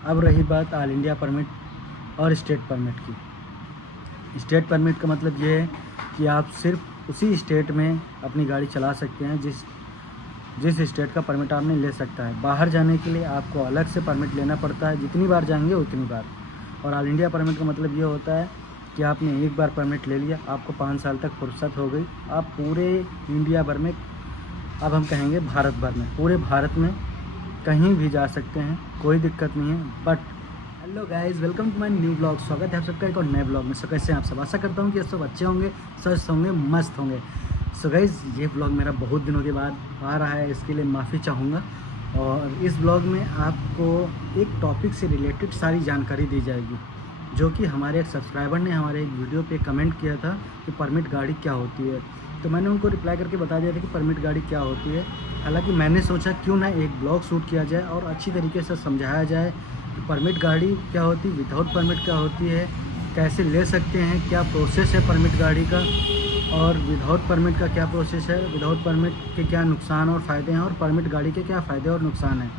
अब रही बात ऑल इंडिया परमिट और स्टेट परमिट की। स्टेट परमिट का मतलब ये है कि आप सिर्फ उसी स्टेट में अपनी गाड़ी चला सकते हैं जिस स्टेट का परमिट आपने ले सकता है। बाहर जाने के लिए आपको अलग से परमिट लेना पड़ता है, जितनी बार जाएंगे उतनी बार। और ऑल इंडिया परमिट का मतलब ये होता है कि आपने एक बार परमिट ले लिया, आपको 5 साल तक फुर्सत हो गई, आप पूरे इंडिया भर में, अब हम कहेंगे भारत भर में, पूरे भारत में कहीं भी जा सकते हैं, कोई दिक्कत नहीं है। But hello guys, welcome to my new blog. स्वागत है आप सबका एक और नए ब्लॉग में। सो कैसे हैं आप सब? आशा करता हूँ कि सब अच्छे होंगे, स्वस्थ होंगे, मस्त होंगे। सो गाइस, ये ब्लॉग मेरा बहुत दिनों के बाद आ रहा है, इसके लिए माफ़ी चाहूँगा। और इस ब्लॉग में आपको एक टॉपिक से रिलेटेड सारी जानकारी दी जाएगी, जो कि हमारे एक सब्सक्राइबर ने हमारे एक वीडियो पे कमेंट किया था कि परमिट गाड़ी क्या होती है। तो मैंने उनको रिप्लाई करके बता दिया था कि परमिट गाड़ी क्या होती है। हालांकि मैंने सोचा क्यों ना एक ब्लॉग शूट किया जाए और अच्छी तरीके से समझाया जाए कि परमिट गाड़ी क्या होती है, विदाउट परमिट क्या होती है, कैसे ले सकते हैं, क्या प्रोसेस है परमिट गाड़ी का, और विदाउट परमिट का क्या प्रोसेस है, विदाउट परमिट के क्या नुकसान और फ़ायदे हैं, और परमिट गाड़ी के क्या फ़ायदे और नुकसान हैं।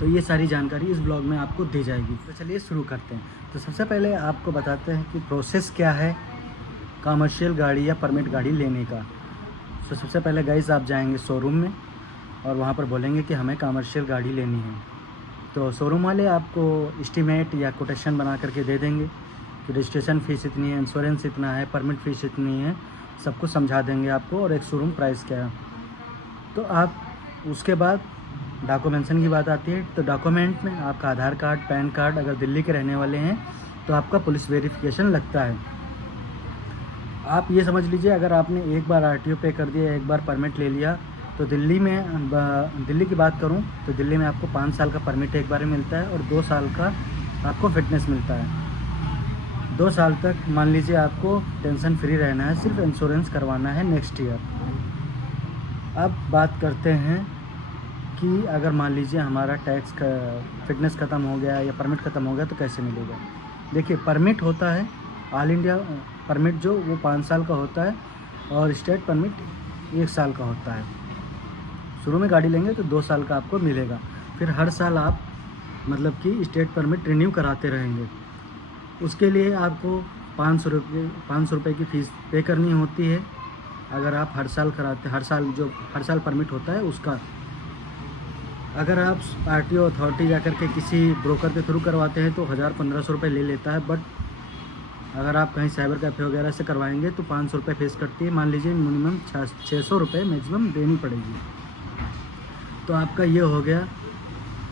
तो ये सारी जानकारी इस ब्लॉग में आपको दी जाएगी। तो चलिए शुरू करते हैं। तो सबसे पहले आपको बताते हैं कि प्रोसेस क्या है कमर्शियल गाड़ी या परमिट गाड़ी लेने का। तो सबसे पहले गाइस आप जाएंगे शोरूम में और वहाँ पर बोलेंगे कि हमें कमर्शियल गाड़ी लेनी है। तो शोरूम वाले आपको एस्टीमेट या कोटेशन बना करके दे देंगे कि रजिस्ट्रेशन फ़ीस इतनी है, इंश्योरेंस इतना है, परमिट फ़ीस इतनी है, सब कुछ समझा देंगे आपको, और एक शोरूम प्राइस क्या है। तो आप उसके बाद डॉक्यूमेंटेशन की बात आती है। तो डॉक्यूमेंट में आपका आधार कार्ड, पैन कार्ड, अगर दिल्ली के रहने वाले हैं तो आपका पुलिस वेरिफिकेशन लगता है। आप ये समझ लीजिए, अगर आपने एक बार आरटीओ पे कर दिया, एक बार परमिट ले लिया, तो दिल्ली की बात करूं तो दिल्ली में आपको 5 साल का परमिट एक बार मिलता है और 2 साल का आपको फिटनेस मिलता है। 2 साल तक मान लीजिए आपको टेंशन फ्री रहना है, सिर्फ इंश्योरेंस करवाना है नेक्स्ट ईयर। अब बात करते हैं कि अगर मान लीजिए हमारा टैक्स का फिटनेस ख़त्म हो गया या परमिट ख़त्म हो गया तो कैसे मिलेगा। देखिए, परमिट होता है ऑल इंडिया परमिट, जो वो 5 साल का होता है, और स्टेट परमिट 1 साल का होता है। शुरू में गाड़ी लेंगे तो 2 साल का आपको मिलेगा, फिर हर साल आप मतलब कि स्टेट परमिट रिन्यू कराते रहेंगे। उसके लिए आपको 500 रुपये की फ़ीस पे करनी होती है। अगर आप हर साल कराते, हर साल परमिट होता है उसका। अगर आप आरटीओ अथॉरिटी जाकर के किसी ब्रोकर के थ्रू करवाते हैं तो 1000-1500 रुपये ले लेता है। बट अगर आप कहीं साइबर कैफ़े वगैरह से करवाएंगे तो 500 रुपये फीस कटती है। मान लीजिए मिनिमम 600 रुपये मैक्सिमम देनी पड़ेगी। तो आपका ये हो गया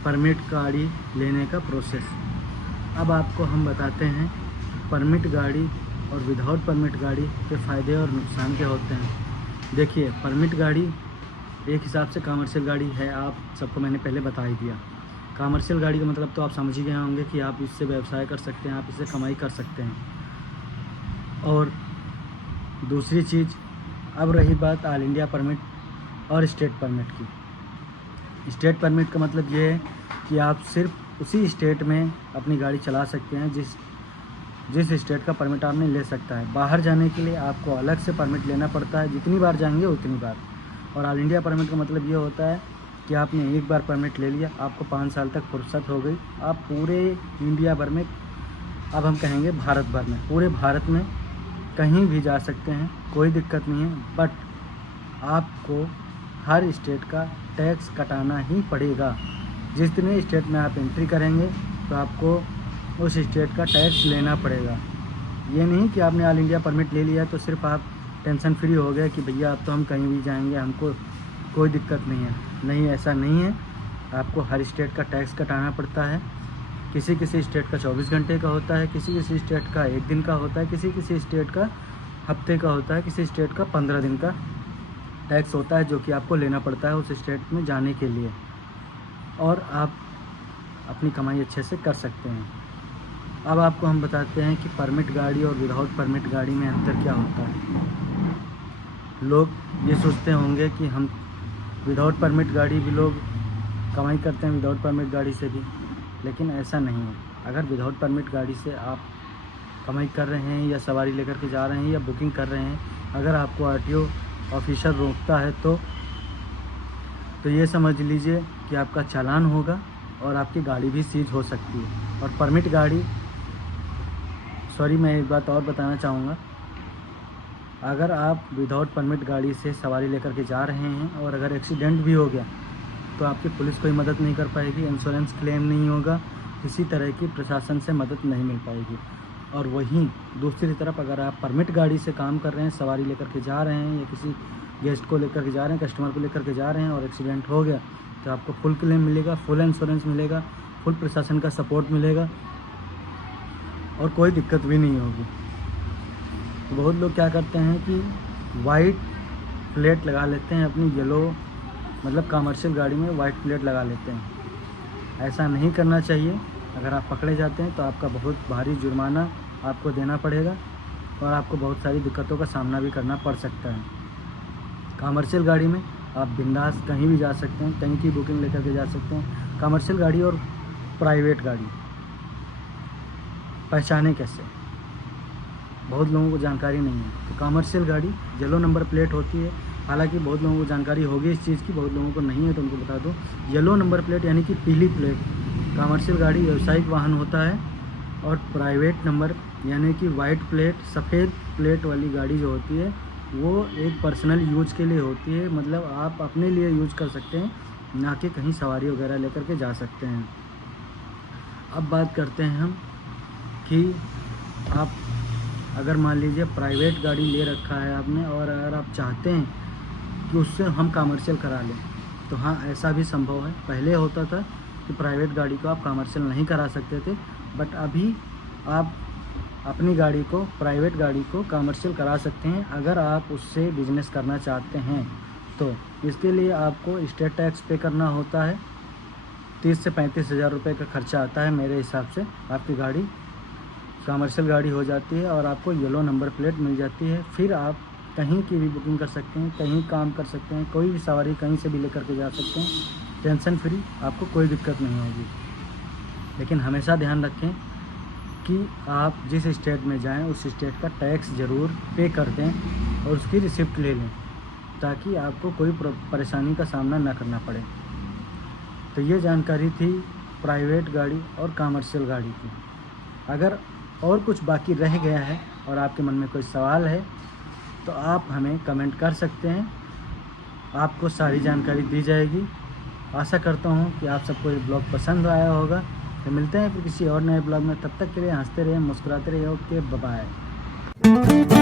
परमिट गाड़ी लेने का प्रोसेस। अब आपको हम बताते हैं परमिट गाड़ी और विदाउट परमिट गाड़ी के फ़ायदे और नुकसान क्या होते हैं। देखिए, परमिट गाड़ी एक हिसाब से कमर्शियल गाड़ी है, आप सबको मैंने पहले बता ही दिया। कमर्शियल गाड़ी का मतलब तो आप समझ ही गए होंगे कि आप इससे व्यवसाय कर सकते हैं, आप इससे कमाई कर सकते हैं। और दूसरी चीज़, अब रही बात ऑल इंडिया परमिट और स्टेट परमिट की। स्टेट परमिट का मतलब ये है कि आप सिर्फ उसी स्टेट में अपनी गाड़ी चला सकते हैं जिस स्टेट का परमिट आपने ले सकता है। बाहर जाने के लिए आपको अलग से परमिट लेना पड़ता है, जितनी बार जाएंगे उतनी बार। और ऑल इंडिया परमिट का मतलब ये होता है कि आपने एक बार परमिट ले लिया, आपको 5 साल तक फुर्सत हो गई, आप पूरे इंडिया भर में, अब हम कहेंगे भारत भर में, पूरे भारत में कहीं भी जा सकते हैं, कोई दिक्कत नहीं है। बट आपको हर स्टेट का टैक्स कटाना ही पड़ेगा। जितने स्टेट में आप एंट्री करेंगे तो आपको उस स्टेट का टैक्स लेना पड़ेगा। ये नहीं कि आपने ऑल इंडिया परमिट ले लिया तो सिर्फ आप टेंशन फ्री हो गए कि भैया अब तो हम कहीं भी जाएंगे, हमको कोई दिक्कत नहीं है। नहीं, ऐसा नहीं है। आपको हर स्टेट का टैक्स कटाना पड़ता है। किसी किसी स्टेट का 24 घंटे का होता है, किसी किसी स्टेट का 1 दिन का होता है, किसी किसी स्टेट का हफ्ते का होता है, किसी स्टेट का 15 दिन का टैक्स होता है, जो कि आपको लेना पड़ता है उस स्टेट में जाने के लिए, और आप अपनी कमाई अच्छे से कर सकते हैं। अब आपको हम बताते हैं कि परमिट गाड़ी और विदाउट परमिट गाड़ी में अंतर क्या होता है। लोग ये सोचते होंगे कि हम विदाउट परमिट गाड़ी भी लोग कमाई करते हैं, विदाउट परमिट गाड़ी से भी, लेकिन ऐसा नहीं है। अगर विदाउट परमिट गाड़ी से आप कमाई कर रहे हैं या सवारी लेकर के जा रहे हैं या बुकिंग कर रहे हैं, अगर आपको आरटीओ ऑफिसर रोकता है तो ये समझ लीजिए कि आपका चालान होगा और आपकी गाड़ी भी सीज हो सकती है। और परमिट गाड़ी, सॉरी मैं एक बात और बताना चाहूँगा, अगर आप विदाउट परमिट गाड़ी से सवारी लेकर के जा रहे हैं और अगर एक्सीडेंट भी हो गया तो आपकी पुलिस कोई मदद नहीं कर पाएगी, इंश्योरेंस क्लेम नहीं होगा, किसी तरह की प्रशासन से मदद नहीं मिल पाएगी। और वहीं दूसरी तरफ अगर आप परमिट गाड़ी से काम कर रहे हैं, सवारी लेकर के जा रहे हैं या किसी गेस्ट को लेकर के जा रहे हैं, कस्टमर को लेकर के जा रहे हैं और एक्सीडेंट हो गया तो आपको फुल क्लेम मिलेगा, फुल इंश्योरेंस मिलेगा, फुल प्रशासन का सपोर्ट मिलेगा और कोई दिक्कत भी नहीं होगी। तो बहुत लोग क्या करते हैं कि वाइट प्लेट लगा लेते हैं अपनी, येलो मतलब कमर्शियल गाड़ी में वाइट प्लेट लगा लेते हैं। ऐसा नहीं करना चाहिए। अगर आप पकड़े जाते हैं तो आपका बहुत भारी जुर्माना आपको देना पड़ेगा और आपको बहुत सारी दिक्कतों का सामना भी करना पड़ सकता है। कमर्शियल गाड़ी में आप बिंदास कहीं भी जा सकते हैं, कहीं की बुकिंग लेकर के जा सकते हैं। कमर्शियल गाड़ी और प्राइवेट गाड़ी पहचाने कैसे, बहुत लोगों को जानकारी नहीं है। तो कमर्शियल गाड़ी येलो नंबर प्लेट होती है, हालांकि बहुत लोगों को जानकारी होगी इस चीज़ की, बहुत लोगों को नहीं है, तो उनको बता दूं येलो नंबर प्लेट यानी कि पीली प्लेट कमर्शियल गाड़ी व्यावसायिक वाहन होता है। और प्राइवेट नंबर यानी कि वाइट प्लेट सफ़ेद प्लेट वाली गाड़ी जो होती है वो एक पर्सनल यूज के लिए होती है, मतलब आप अपने लिए यूज कर सकते हैं, ना कि कहीं सवारी वगैरह लेकर के जा सकते हैं। अब बात करते हैं हम कि आप अगर मान लीजिए प्राइवेट गाड़ी ले रखा है आपने और अगर आप चाहते हैं कि उससे हम कमर्शियल करा लें तो हाँ, ऐसा भी संभव है। पहले होता था कि प्राइवेट गाड़ी को आप कमर्शियल नहीं करा सकते थे, बट अभी आप अपनी गाड़ी को, प्राइवेट गाड़ी को कमर्शियल करा सकते हैं अगर आप उससे बिजनेस करना चाहते हैं। तो इसके लिए आपको स्टेट टैक्स पे करना होता है, 30 से 35 हज़ार रुपये का खर्चा आता है मेरे हिसाब से। आपकी गाड़ी कमर्शियल गाड़ी हो जाती है और आपको येलो नंबर प्लेट मिल जाती है। फिर आप कहीं की भी बुकिंग कर सकते हैं, कहीं काम कर सकते हैं, कोई भी सवारी कहीं से भी लेकर के जा सकते हैं, टेंशन फ्री, आपको कोई दिक्कत नहीं होगी। लेकिन हमेशा ध्यान रखें कि आप जिस स्टेट में जाएं उस स्टेट का टैक्स ज़रूर पे कर दें और उसकी रिसिप्ट ले लें, ताकि आपको कोई परेशानी का सामना ना करना पड़े। तो ये जानकारी थी प्राइवेट गाड़ी और कमर्शियल गाड़ी की। अगर और कुछ बाकी रह गया है और आपके मन में कोई सवाल है तो आप हमें कमेंट कर सकते हैं, आपको सारी जानकारी दी जाएगी। आशा करता हूँ कि आप सबको ये ब्लॉग पसंद आया होगा। तो मिलते हैं फिर किसी और नए ब्लॉग में, तब तक के लिए हंसते रहिए, मुस्कुराते रहिए। Okay, bye bye.